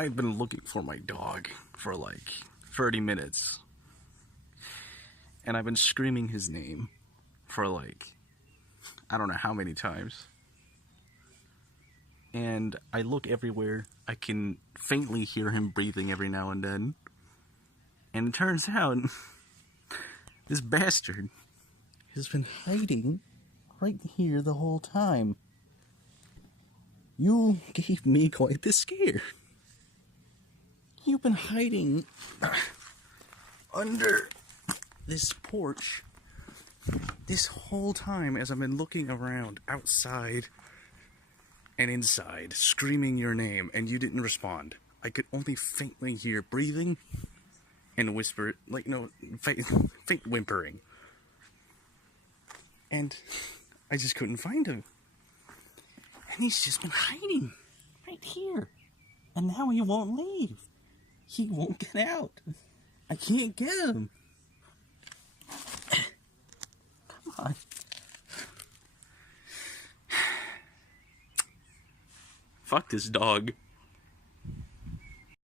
I've been looking for my dog for like 30 minutes. And I've been screaming his name for like, I don't know how many times. And I look everywhere. I can faintly hear him breathing every now and then. And it turns out, this bastard has been hiding right here the whole time. You gave me quite the scare. You've been hiding under this porch this whole time as I've been looking around outside and inside, screaming your name, and you didn't respond. I could only faintly hear breathing and whisper, like, no, faint whimpering. And I just couldn't find him. And he's just been hiding right here. And now he won't leave. He won't get out. I can't get him. Come on. Fuck this dog.